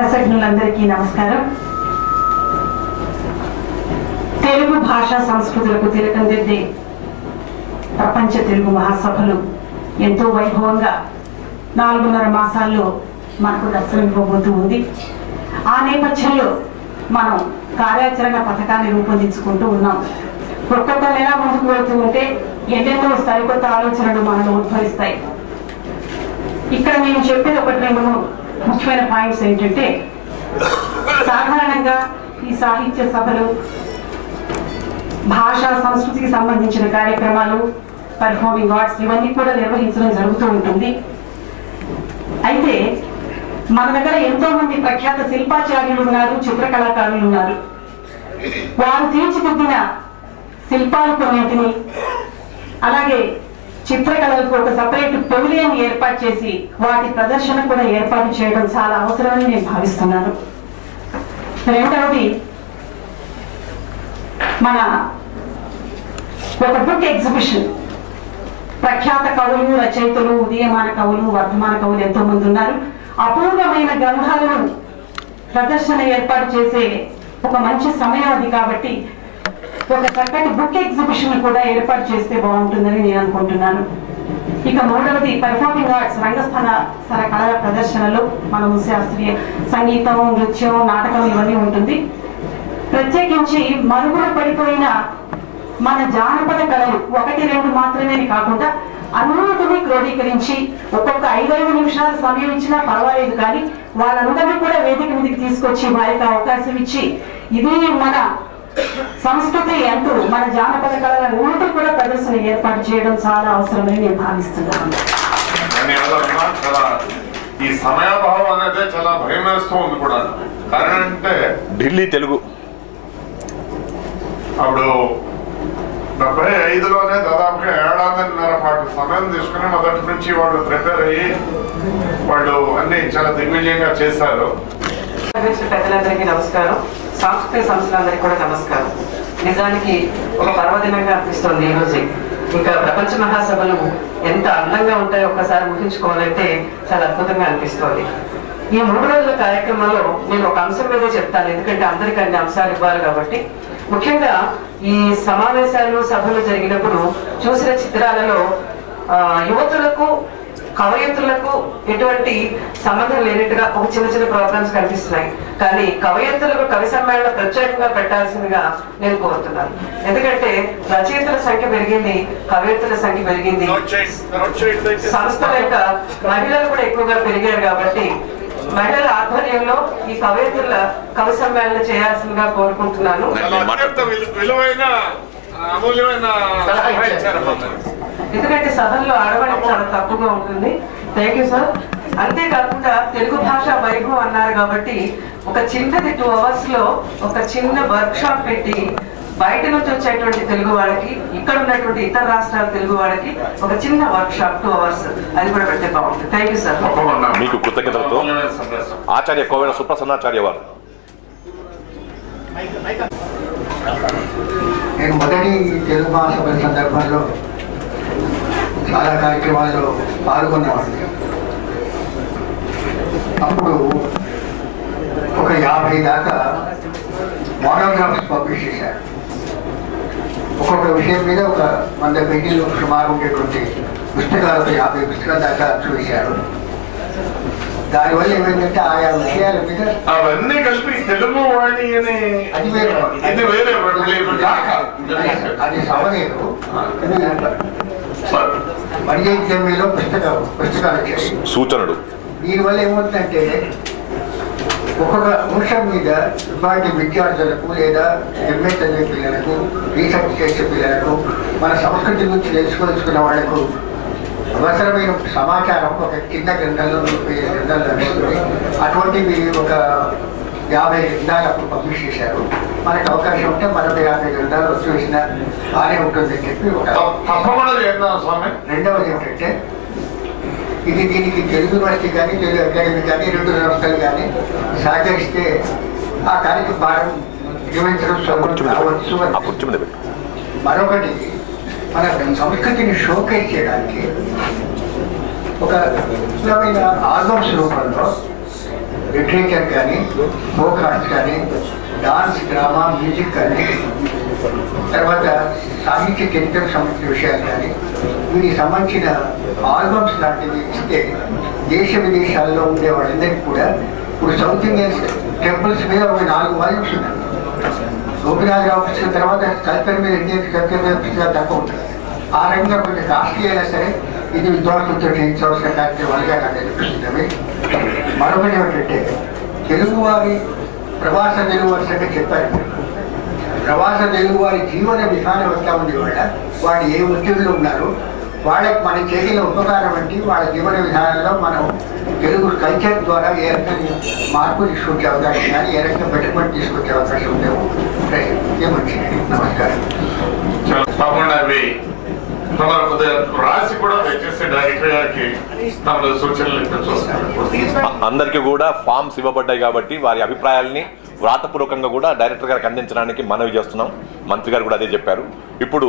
దర్శకులందరికీ నమస్కారం. తెలుగు భాషా సంస్కృతులకు తిలకం దిద్దే ప్రపంచ తెలుగు మహాసభలు ఎంతో వైభవంగా 4.5 మాసాల్లో మనకు దర్శనమివ్వబోతూ ఉంది. ఆ నేపథ్యంలో మనం కార్యాచరణ పథకాన్ని రూపొందించుకుంటూ ఉన్నాం. ఒక్కొక్క నెల ముందుకు వెళ్తూ ఉంటే ఎన్నెన్నో సరికొత్త ఆలోచనలు మనలో ఉద్భవిస్తాయి. ఇక్కడ నేను చెప్పేది ఒకటి రెండు ముఖ్యమైన పాయింట్స్ ఏంటంటే, సాధారణంగా ఈ సాహిత్య సభలు, భాషా సంస్కృతికి సంబంధించిన కార్యక్రమాలు, పర్ఫార్మింగ్ ఆర్ట్స్ ఇవన్నీ కూడా నిర్వహించడం జరుగుతూ ఉంటుంది. అయితే మన దగ్గర ఎంతో మంది ప్రఖ్యాత శిల్పాచార్యులు ఉన్నారు, చిత్రకళాకారులు ఉన్నారు. వారు తీర్చిదిద్దిన శిల్పాలు కొన్నింటిని, అలాగే చిత్రకళలకు ఒక సపరేట్ పెవిలియన్ ఏర్పాటు చేసి వాటి ప్రదర్శన కూడా ఏర్పాటు చేయడం చాలా అవసరమని నేను భావిస్తున్నాను. రెండవది, మన ఒక బుక్ ఎగ్జిబిషన్. ప్రఖ్యాత కవులు, రచయితలు, ఉదయమాన కవులు, వర్ధమాన కవులు ఎంతో మంది ఉన్నారు. అపూర్వమైన గ్రంథాలను ప్రదర్శన ఏర్పాటు చేసే ఒక మంచి సమయం అది. కాబట్టి ఒక చక్కటి బుక్ ఎగ్జిబిషన్ కూడా ఏర్పాటు చేస్తే బాగుంటుందని నేను అనుకుంటున్నాను. ఇక మూడవది, పర్ఫార్మింగ్ ఆర్ట్స్, రంగస్థల కళల ప్రదర్శనలో మనము శాస్త్రీయ సంగీతం, నృత్యం, నాటకం ఇవన్నీ ఉంటుంది. ప్రత్యేకించి మరుగున పడిపోయిన మన జానపద కళలు 1-2 మాత్రమే కాకుండా అన్నిటినీ క్రోడీకరించి ఒక్కొక్క 5 నిమిషాల సమయం ఇచ్చినా పర్వాలేదు, కానీ వాళ్ళందరినీ కూడా వేదిక మీదకి తీసుకొచ్చి వారికి అవకాశం ఇచ్చి ఇది మన సంస్కృతి అంటూ మన జానపద కళలన్నింటి కూడా ప్రదర్శన ఏర్పాటు చేయడం చాలా అవసరమని నేను భావిస్తున్నాను. ఈ సమయాభావం అనేది చాలా భయం వేస్తూ ఉంది కూడా. కారణం అంటే ఢిల్లీ తెలుగు అప్పుడు 75లోనే దాదాపుగా 1.5 పాటు సమయం తీసుకుని మొదటి నుంచి వాళ్ళు ప్రిపేర్ అయ్యి వాళ్ళు అన్ని చాలా దిగ్విజయంగా చేశారు. పెద్దలందరికీ నమస్కారం, సాంస్కృతిక సంస్థలందరికీ కూడా నమస్కారం. నిజానికి ఒక పర్వదినంగా అనిపిస్తుంది ఈ రోజు. ఇంకా ప్రపంచ మహాసభలు ఎంత అందంగా ఉంటాయో ఒక్కసారి ఊహించుకోవాలంటే చాలా అద్భుతంగా అనిపిస్తుంది. ఈ 3 రోజుల కార్యక్రమంలో నేను ఒక అంశం మీదే చెప్తాను, ఎందుకంటే అందరికీ అన్ని అంశాలు ఇవ్వాలి కాబట్టి. ముఖ్యంగా ఈ సమావేశాలు, సభలు జరిగినప్పుడు చూసిన చిత్రాలలో యువతులకు, కవయిత్రులకు ఎటువంటి సంబంధం లేనట్టుగా ఒక చిన్న ప్రోగ్రామ్స్ కనిపిస్తున్నాయి. కానీ కవయిత్రులకు కవి సమ్మేళనం ప్రత్యేకంగా పెట్టాల్సిందిగా నేను కోరుతున్నాను. ఎందుకంటే రచయితల సంఖ్య పెరిగింది, కవయిత్రుల సంఖ్య పెరిగింది, సంస్థల యొక్క మహిళలు కూడా ఎక్కువగా పెరిగారు. కాబట్టి మహిళల ఆధ్వర్యంలో ఈ కవయిత్రుల కవి సమ్మేళనం చేయాల్సిందిగా కోరుకుంటున్నాను. ఎందుకంటే సభల్లో ఆడవాళ్ళకి చాలా తక్కువగా ఉంటుంది. Thank you sir. అంతేకాకుండా తెలుగు భాష వైభవం అన్నారు కాబట్టి ఒక చిన్నది 2 hours లో ఒక చిన్న వర్క్ షాప్ పెట్టి బయట నుంచి వచ్చేటువంటి తెలుగు వాళ్ళకి, ఇక్కడ ఉన్నటువంటి ఇతర రాష్ట్రాల తెలుగు వాళ్ళకి ఒక చిన్న వర్క్ షాప్ 2 hours అది కూడా పెడితే బాగుంటుంది. Thank you sir. మీకు కృతజ్ఞతలతో ఆచార్య కోవెల సుప్రసన్నాచార్య వారు. నేను మొదటి తెలుగు మహాసభల సందర్భంలో చాలా కార్యక్రమాల్లో పాల్గొన్నవాడిని. అప్పుడు ఒక 50 దాకా మోనోగ్రాఫ్స్ పబ్లిష్ చేశారు. ఒక్కొక్క విషయం మీద ఒక 100 పేజీలు సుమారు ఉండేటువంటి పుస్తకాలకు 50 పుస్తకాల దాకా చూశారు. దానివల్ల ఏమైందంటే ఆయా విషయాల మీద అవన్నీ కలిపి తెలుగు వాణి అని అది వేరే, అది సవలేదు. మడిలో పుస్తకాలు సూచనలు. దీనివల్ల ఏమవుతుందంటే ఒక్కొక్క అంశం మీద ఇలాంటి విద్యార్థులకు లేదా ఎంఏ చదివే పిల్లలకు, రీసెర్చ్ చేసే పిల్లలకు, మన సంస్కృతి గురించి తెలుసుకోవాల్సుకున్న వాళ్లకు అవసరమైన సమాచారం ఒక చిన్న గ్రంథంలో 35 గ్రంథాలు లభిస్తుంది. అటువంటివి ఒక 50 గ్రంథాలు అప్పుడు పబ్లిష్ చేశారు. మనకు అవకాశం ఉంటే మరొక 50 గ్రంథాలు చూసినా బాగానే ఉంటుందని చెప్పి ఒక. రెండవది ఏమిటంటే, దీనికి తెలుగు యూనివర్సిటీ కానీ, తెలుగు అకాడమీ కానీ, 2 సంస్థలు కానీ సహకరిస్తే ఆ కార్యక్రమం బాగా నిర్వహించడం కావచ్చు. మరొకటి, మన సంస్కృతిని షోకేస్ చేయడానికి ఒక ముఖ్యమైన ఆల్బమ్స్ రూపంలో లిటరేచర్ కానీ, ఫోక్ ఆర్ట్స్ కానీ, డాన్స్, డ్రామా, మ్యూజిక్ కానీ, తర్వాత సాహిత్య చరిత్రకు సంబంధించిన విషయాలు కానీ, వీటికి సంబంధించిన ఆల్బమ్స్ లాంటివి ఇస్తే దేశ విదేశాల్లో ఉండే వాళ్ళందరికీ కూడా ఇప్పుడు సౌత్ ఇండియన్ టెంపుల్స్ మీద ఒక 4 వాల్యూమ్స్ ఉన్నాయి. గోపినాథరావు పుస్తకం తర్వాత కల్చర్ మీద ఇండియన్ కల్చర్ మీద పుస్తకాలు తక్కువ ఉంటుంది. ఆ రంగంగా కొంచెం కాస్ట్లీ అయినా సరే ఇది విద్వాంసులతో చేయించవలసిన కార్యక్రమాలుగా నాకు అనిపిస్తుంది. మరొకటి ఏమిటంటే తెలుగువారి ప్రవాస తెలుగు అంటే చెప్పారు. ప్రవాస తెలుగు వారి జీవన విధానం ఎట్లా ఉంది, వాళ్ళు ఏ వృత్తుల్లో ఉన్నారు, వాళ్ళకి మన చేసిన ఉపకారం అంటే వాళ్ళ జీవన విధానంలో మనం తెలుగు కల్చర్ ద్వారా ఏ రకంగా మార్పు తీసుకొచ్చే అవకాశం కానీ, ఏ రకంగా బెటర్మెంట్ తీసుకొచ్చే అవకాశం ఉందేమో ఏమొచ్చింది. నమస్కారం. తప్పకుండా అవి తమరు రాసి కూడా దయచేసి డైరెక్టర్ గారికి తమ సూచనలు చూస్తారు. అందరికీ కూడా ఫామ్స్ ఇవ్వబడ్డాయి కాబట్టి వారి అభిప్రాయాల్ని వ్రాతపూర్వకంగా కూడా డైరెక్టర్ గారికి అందించడానికి మనవి చేస్తున్నాం. మంత్రి గారు కూడా అదే చెప్పారు. ఇప్పుడు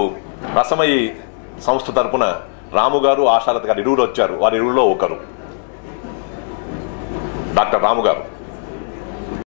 రసమయి సంస్థ తరపున రాము గారు, ఆశాలత గారు ఇరువురు వచ్చారు. వారి ఇరువులో ఒకరు డాక్టర్ రాము గారు.